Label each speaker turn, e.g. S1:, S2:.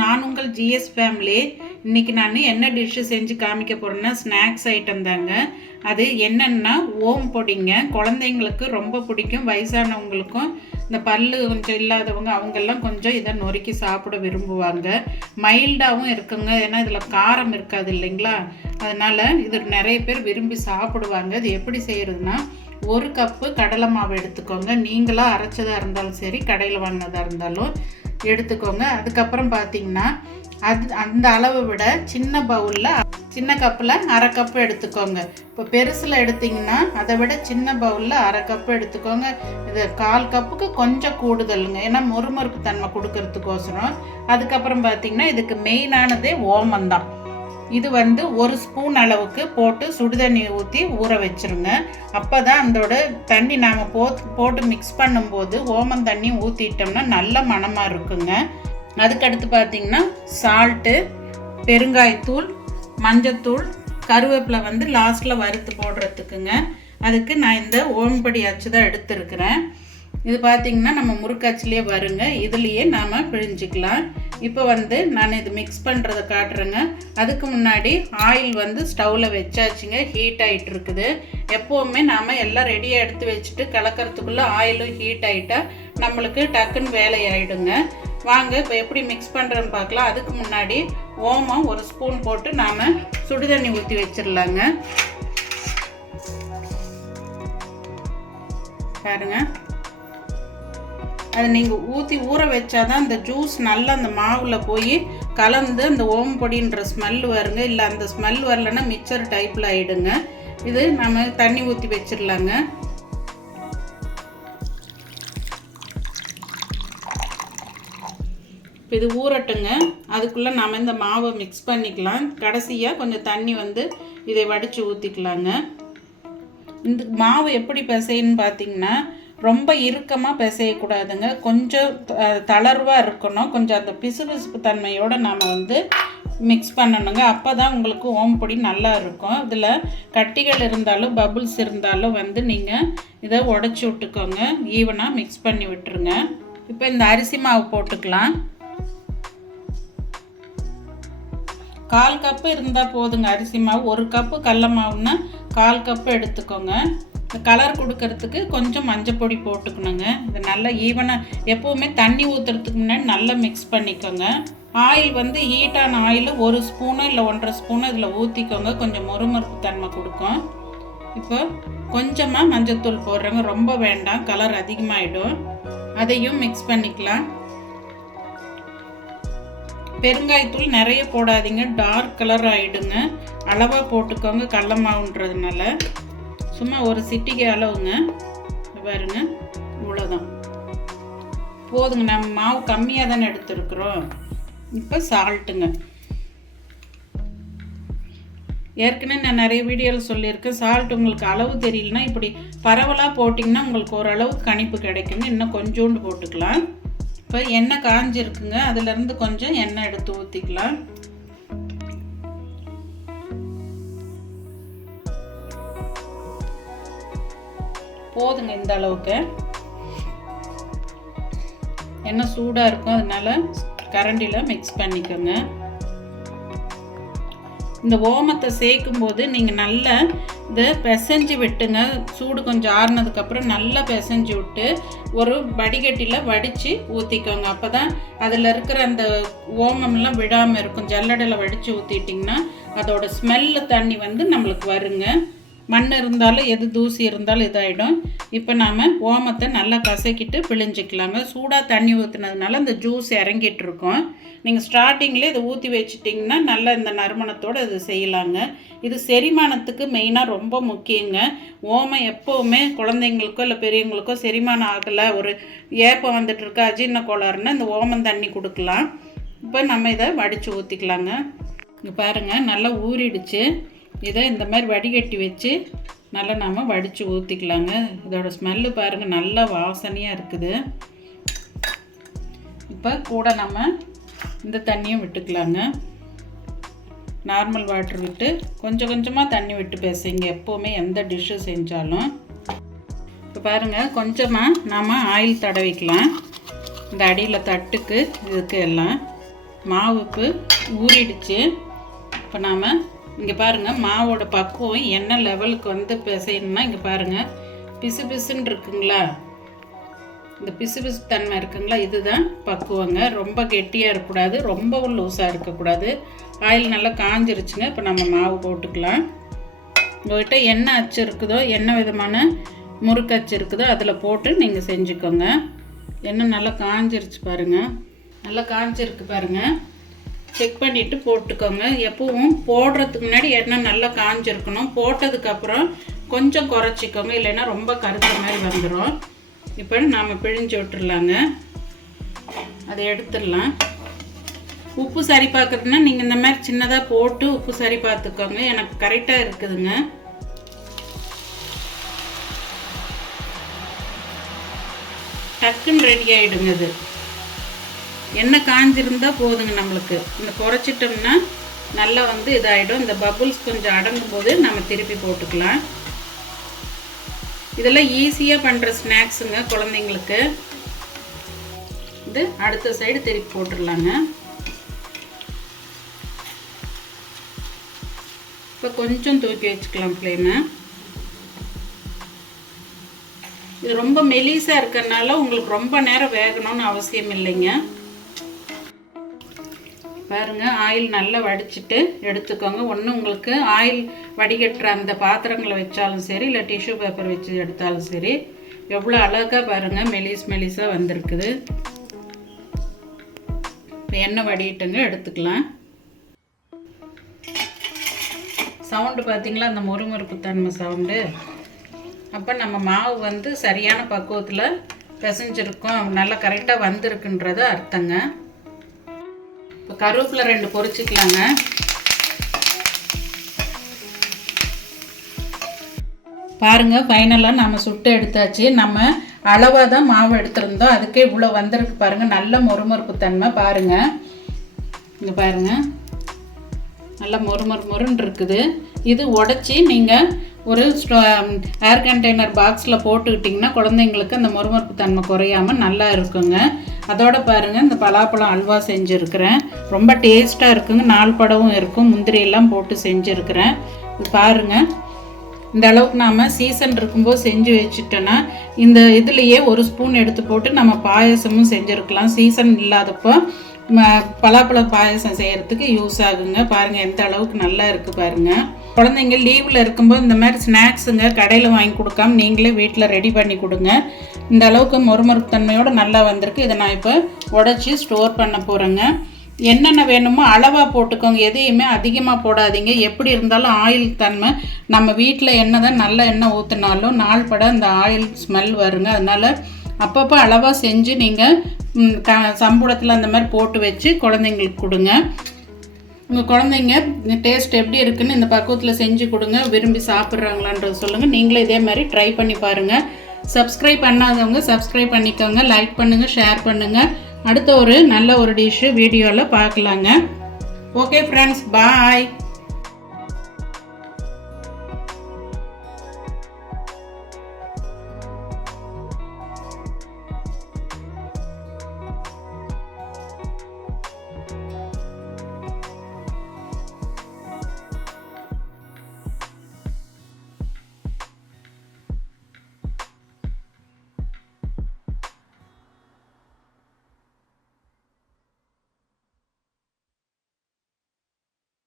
S1: நான் உங்கள் GS family இன்னைக்கு நான் என்ன டிஷ்ஷு செஞ்சு காமிக்க போகிறேன்னா ஸ்நாக்ஸ் ஐட்டம் தாங்க. அது என்னென்னா ஓம் பொடிங்க. குழந்தைங்களுக்கு ரொம்ப பிடிக்கும். வயசானவங்களுக்கும் இந்த பல்லு கொஞ்சம் இல்லாதவங்க அவங்கெல்லாம் கொஞ்சம் இதை நொறுக்கி சாப்பிட விரும்புவாங்க. மைல்டாகவும் இருக்குங்க. ஏன்னா இதில் காரம் இருக்காது இல்லைங்களா? அதனால் இது நிறைய பேர் விரும்பி சாப்பிடுவாங்க. இது எப்படி செய்கிறதுனா ஒரு கப்பு கடலை மாவு எடுத்துக்கோங்க. நீங்களாக அரைச்சதாக இருந்தாலும் சரி கடையில் வாங்கினதாக இருந்தாலும் எடுத்துக்கோங்க. அதுக்கப்புறம் பார்த்தீங்கன்னா அது அந்த அளவை விட சின்ன பவுலில் சின்ன கப்பில் அரை கப்பு எடுத்துக்கோங்க. இப்போ பெருசில் எடுத்திங்கன்னா அதை விட சின்ன பவுலில் அரை கப்பு எடுத்துக்கோங்க. இது கால் கப்புக்கு கொஞ்சம் கூடுதலுங்க. ஏன்னா மொறுமொறுப்பு தன்மை கொடுக்கறதுக்கோசரம். அதுக்கப்புறம் பார்த்தீங்கன்னா இதுக்கு மெயினானதே ஓமந்தான் இது வந்து ஒரு ஸ்பூன் அளவுக்கு போட்டு சுடுதண்ணி ஊற்றி ஊற வச்சிருங்க. அப்போ தான் அதோட தண்ணி நாம் போ போட்டு மிக்ஸ் பண்ணும்போது ஓமம் தண்ணி ஊற்றிட்டோம்னா நல்ல மணமாக இருக்குங்க. அதுக்கடுத்து பார்த்தீங்கன்னா சால்ட்டு பெருங்காயத்தூள் மஞ்சத்தூள் கருவேப்பிலை வந்து லாஸ்ட்டில் வறுத்து போடுறதுக்குங்க. அதுக்கு நான் இந்த ஓம்படி அச்சு தான் எடுத்துருக்கிறேன். இது பார்த்தீங்கன்னா நம்ம முறுக்காச்சிலே வருங்க. இதுலேயே நாம் பிழிஞ்சிக்கலாம். இப்போ வந்து நான் இது மிக்ஸ் பண்ணுறதை காட்டுறேங்க. அதுக்கு முன்னாடி ஆயில் வந்து ஸ்டவ்வில் வச்சாச்சுங்க. ஹீட் ஆகிட்டு இருக்குது. எப்போவுமே நாம் எல்லாம் ரெடியாக எடுத்து வச்சுட்டு கலக்கிறதுக்குள்ளே ஆயிலும் ஹீட் ஆகிட்டா நம்மளுக்கு டக்குன்னு வேலையாயிடுங்க. வாங்க இப்போ எப்படி மிக்ஸ் பண்ணுறேன்னு பார்க்கலாம். அதுக்கு முன்னாடி ஓமம் ஒரு ஸ்பூன் போட்டு நாம் சுடுதண்ணி ஊற்றி வச்சிடலாங்க பாருங்கள் அதை நீங்கள் ஊற்றி ஊற வச்சாதான் அந்த ஜூஸ் நல்லா அந்த மாவில் போய் கலந்து அந்த ஓம் பொடின்ற ஸ்மெல் வருங்க. இல்லை அந்த ஸ்மெல் வரலன்னா மிக்சர் டைப்பில் ஆகிடுங்க இது நம்ம தண்ணி ஊற்றி வச்சிடலாங்க இப்போ இது ஊறட்டுங்க. அதுக்குள்ளே நாம் இந்த மாவை மிக்ஸ் பண்ணிக்கலாம். கடைசியாக கொஞ்சம் தண்ணி வந்து இதை வடித்து ஊற்றிக்கலாங்க இந்த மாவு எப்படி பிசைன்னு பார்த்தீங்கன்னா ரொம்ப இறுக்கமாக பிசையக்கூடாதுங்க கொஞ்சம் தளர்வாக இருக்கணும். கொஞ்சம் அந்த பிசுபிசுப்பு தன்மையோடு நாம் வந்து மிக்ஸ் பண்ணணுங்க. அப்போ தான் உங்களுக்கு ஓம்பொடி நல்லா இருக்கும். இதில் கட்டிகள் இருந்தாலும் பபுள்ஸ் இருந்தாலும் வந்து நீங்கள் இதை உடச்சி விட்டுக்கோங்க. ஈவனாக மிக்ஸ் பண்ணி விட்டுருங்க. இப்போ இந்த அரிசி மாவு போட்டுக்கலாம். கால் கப்பு இருந்தால் போதுங்க அரிசி மாவு. ஒரு கப்பு கடல மாவுன்னா கால் கப்பு எடுத்துக்கோங்க. கலர் கொடுக்கறதுக்கு கொஞ்சம் மஞ்சள் பொடி போட்டுக்கணுங்க. இது நல்லா ஈவனாக எப்போவுமே தண்ணி ஊற்றுறதுக்கு முன்னாடி நல்லா மிக்ஸ் பண்ணிக்கோங்க. ஆயில் வந்து ஹீட்டான ஆயில் ஒரு ஸ்பூனோ இல்லை ஒன்றரை ஸ்பூனோ இதில் ஊற்றிக்கோங்க கொஞ்சம் மொறுமொறுப்பு தன்மை கொடுக்கும். இப்போ கொஞ்சமாக மஞ்சத்தூள் போடுறோங்க. ரொம்ப வேண்டாம். கலர் அதிகமாகிடும் அதையும் மிக்ஸ் பண்ணிக்கலாம். பெருங்காயத்தூள் நிறைய போடாதீங்க. டார்க் கலர் ஆகிடுங்க அளவாக போட்டுக்கோங்க. கடல மாவுன்றதுனால சும்மா ஒரு சிட்டிக்கு அளவுங்க. பாருங்க இவ்வளோதான் போதுங்க நம்ம மாவு கம்மியாக தானே எடுத்துருக்குறோம். இப்போ சால்ட்டுங்க ஏற்கனவே நான் நிறைய வீடியோவில் சொல்லியிருக்கேன். சால்ட் உங்களுக்கு அளவு தெரியலனா இப்படி பரவலாக போட்டிங்கன்னா உங்களுக்கு ஓரளவு கணிப்பு கிடைக்குங்க. இன்னும் கொஞ்சோண்டு போட்டுக்கலாம். இப்போ எண்ணெய் காஞ்சிருக்குங்க. அதுலேருந்து கொஞ்சம் எண்ணெய் எடுத்து ஊற்றிக்கலாம் போதுங்க இந்த அளவுக்கு. எண்ணெய் சூடாக இருக்கும் அதனால கரண்டியில் மிக்ஸ் பண்ணிக்கோங்க. இந்த ஓமத்தை சேர்க்கும் போது நீங்கள் நல்லா இதை பிசைஞ்சு விட்டுங்க. சூடு கொஞ்சம் ஆறுனதுக்கப்புறம் நல்லா பிசைஞ்சு விட்டு ஒரு வடிகட்டியில் வடித்து ஊற்றிக்கோங்க அப்போ தான் அதில் இருக்கிற அந்த ஓமம்லாம் விடாமல் இருக்கும். ஜல்லடையில் வடித்து ஊற்றிட்டிங்கன்னா அதோட ஸ்மெல்லு தண்ணி வந்து நம்மளுக்கு வருங்க. மண் இருந்தாலும் எது தூசி இருந்தாலும் இதாகிடும் இப்போ நாம் ஓமத்தை நல்லா கசக்கிட்டு பிழிஞ்சிக்கலாங்க. சூடாக தண்ணி ஊற்றுனதுனால அந்த ஜூஸ் இறங்கிட்டு இருக்கோம் நீங்கள் ஸ்டார்டிங்கில் இதை ஊற்றி வச்சிட்டிங்கன்னா நல்லா இந்த நறுமணத்தோடு இது செய்யலாங்க. இது செரிமானத்துக்கு மெயினாக ரொம்ப முக்கியங்க. ஓமம் எப்போவுமே குழந்தைங்களுக்கோ இல்லை பெரியவங்களுக்கோ செரிமானம் ஆகலை. ஒரு ஏப்பம் வந்துட்டுருக்கு அஜீர்ண கோளாறுன்னா இந்த ஓமம் தண்ணி கொடுக்கலாம். இப்போ நம்ம இதை வடித்து ஊற்றிக்கலாங்க இங்கே பாருங்கள் நல்லா ஊறிடுச்சு. இதை இந்த மாதிரி வடிகட்டி வச்சு நல்லா நாம் வடித்து ஊற்றிக்கலாங்க இதோட ஸ்மெல்லு பாருங்கள் நல்லா வாசனையாக இருக்குது. இப்போ கூட நம்ம இந்த தண்ணியும் விட்டுக்கலாங்க. நார்மல் வாட்டர் விட்டு கொஞ்சம் கொஞ்சமாக தண்ணி விட்டு பேசுங்க. எப்போவுமே எந்த டிஷ்ஷு செஞ்சாலும். இப்போ பாருங்கள் கொஞ்சமாக நாம் ஆயில் தடவிக்கலாம். இந்த அடியில் தட்டுக்கு இதுக்கு எல்லாம் மாவுப்பு ஊறிடுச்சு. இப்போ நாம் இங்கே பாருங்கள் மாவோட பக்குவம் என்ன லெவலுக்கு வந்து செய்யணும்னா இங்கே பாருங்கள் பிசு பிசுன்னு இருக்குங்களா? இந்த பிசு பிசு தன்மை இருக்குங்களா? இதுதான் பக்குவங்க. ரொம்ப கெட்டியாக இருக்கக்கூடாது ரொம்பவும் லூஸாக இருக்கக்கூடாது. ஆயில் நல்லா காஞ்சிருச்சுங்க இப்போ நம்ம மாவு போட்டுக்கலாம். உங்கள்கிட்ட என்ன அச்சு இருக்குதோ என்ன விதமான முறுக்கு அச்சு இருக்குதோ அதில் போட்டு நீங்கள் செஞ்சுக்கோங்க. எண்ணெய் நல்லா காஞ்சிருச்சு பாருங்கள் நல்லா காஞ்சிருக்கு பாருங்கள் செக் பண்ணிவிட்டு போட்டுக்கோங்க. எப்பவும் போடுறதுக்கு முன்னாடி எண்ணெய் நல்லா காஞ்சிருக்கணும். போட்டதுக்கப்புறம் கொஞ்சம் குறைச்சிக்கோங்க. இல்லைன்னா ரொம்ப கருத்த மாதிரி வந்துடும் இப்போ நாம் பிழிஞ்சு விட்டுறலாங்க. அதை எடுத்துடலாம். உப்பு சரி பார்க்குறதுனா நீங்கள் இந்த மாதிரி சின்னதாக போட்டு உப்பு சரி பார்த்துக்கோங்க. எனக்கு கரெக்டாக இருக்குதுங்க. டக்குன்னு ரெடி ஆகிடுங்க இது. எண்ணெய் காஞ்சிருந்தால் போதுங்க நம்மளுக்கு. இந்த குறைச்சிட்டோம்னா நல்லா வந்து இதாகிடும் இந்த பபுள்ஸ் கொஞ்சம் அடங்கும் போது நம்ம திருப்பி போட்டுக்கலாம். இதெல்லாம் ஈஸியாக பண்ணுற ஸ்நாக்ஸுங்க குழந்தைங்களுக்கு. இது அடுத்த சைடு திருப்பி போட்டுடலாங்க. இப்போ கொஞ்சம் தூக்கி வச்சுக்கலாம் ஃப்ளேமை இது ரொம்ப மெலிசாக இருக்கிறனால உங்களுக்கு ரொம்ப நேரம் வேகணும்னு அவசியம் இல்லைங்க. பாருங்கள் ஆயில் நல்லா வடிச்சிட்டு எடுத்துக்கோங்க. ஒன்று உங்களுக்கு ஆயில் வடிகட்டுற அந்த பாத்திரங்களை வச்சாலும் சரி இல்லை டிஷ்யூ பேப்பர் வச்சு எடுத்தாலும் சரி எவ்வளோ அழகாக பாருங்கள் மெலிஸ் மெலிஸாக வந்திருக்குது. இப்போ எண்ணெய் வடிட்டுங்க எடுத்துக்கலாம். சவுண்டு பார்த்திங்களா அந்த முறுமுறுப்பு தன்மை சவுண்டு? அப்போ நம்ம மாவு வந்து சரியான பக்குவத்தில் பிசைஞ்சிருக்கோம். நல்லா கரெக்டாக வந்திருக்குன்றது அர்த்தங்க. இப்போ கருவேப்பிலை ரெண்டு பொரிச்சிக்கலாங்க. பாருங்க ஃபைனலாக நம்ம சுட்டு எடுத்தாச்சு. நம்ம அளவாக தான் மாவு எடுத்திருந்தோம். அதுக்கே இவ்வளோ வந்திருக்கு பாருங்கள் நல்ல மொறுமொறுப்பு தன்மை பாருங்கள் இங்கே பாருங்கள் நல்லா மொறுமொறு மொறுன்னு இருக்குது. இது உடச்சி நீங்கள் ஒரு ஏர் கண்டெய்னர் பாக்ஸில் போட்டுக்கிட்டிங்கன்னா குழந்தைங்களுக்கு அந்த மொறுமொறுப்பு தன்மை குறையாமல் நல்லா இருக்குங்க. அதோட பாருங்கள் இந்த பலாப்பழம் அல்வா செஞ்சுருக்கிறேன். ரொம்ப டேஸ்ட்டாக இருக்குங்க. நாள் படவும் இருக்கும். முந்திரியெல்லாம் போட்டு செஞ்சுருக்கிறேன். இது பாருங்கள் இந்த அளவுக்கு நாம் சீசன் இருக்கும்போது செஞ்சு வச்சுட்டோன்னா இந்த இதுலேயே ஒரு ஸ்பூன் எடுத்து போட்டு நம்ம பாயசமும் செஞ்சுருக்கலாம். சீசன் இல்லாதப்போ பலாப்பழ பாயசம் செய்கிறதுக்கு யூஸ் ஆகுங்க. பாருங்கள் எந்த அளவுக்கு நல்லா இருக்குது பாருங்கள் குழந்தைங்க லீவில் இருக்கும்போது இந்த மாதிரி ஸ்நாக்ஸுங்க கடையில் வாங்கி கொடுக்காம நீங்களே வீட்டில் ரெடி பண்ணி கொடுங்க. இந்த அளவுக்கு மொறுமொறுப்பு தன்மையோடு நல்லா வந்திருக்கு. இதை நான் இப்போ உடச்சி ஸ்டோர் பண்ண போகிறேங்க என்னென்ன வேணுமோ அளவாக போட்டுக்கோங்க. எதையுமே அதிகமாக போடாதீங்க. எப்படி இருந்தாலும் ஆயில் தன்மை. நம்ம வீட்டில் என்ன தான் நல்ல எண்ணெய் ஊற்றினாலும் நாள் பட அந்த ஆயில் ஸ்மெல் வருங்க. அதனால் அப்பப்போ அளவாக செஞ்சு நீங்கள் க சம்பூடத்தில் அந்த மாதிரி போட்டு வச்சு குழந்தைங்களுக்கு கொடுங்க. உங்கள் குழந்தைங்க டேஸ்ட் எப்படி இருக்குன்னு இந்த பக்குவத்தில் செஞ்சு கொடுங்க. விரும்பி சாப்பிட்றாங்களான்றது சொல்லுங்கள் நீங்களும் இதே மாதிரி ட்ரை பண்ணி பாருங்கள் சப்ஸ்கிரைப் பண்ணாதவங்க சப்ஸ்கிரைப் பண்ணிக்கோங்க. லைக் பண்ணுங்கள் ஷேர் பண்ணுங்கள் அடுத்த ஒரு நல்ல ஒரு டிஷ்ஷு வீடியோவில் பார்க்கலாங்க. Okay friends bye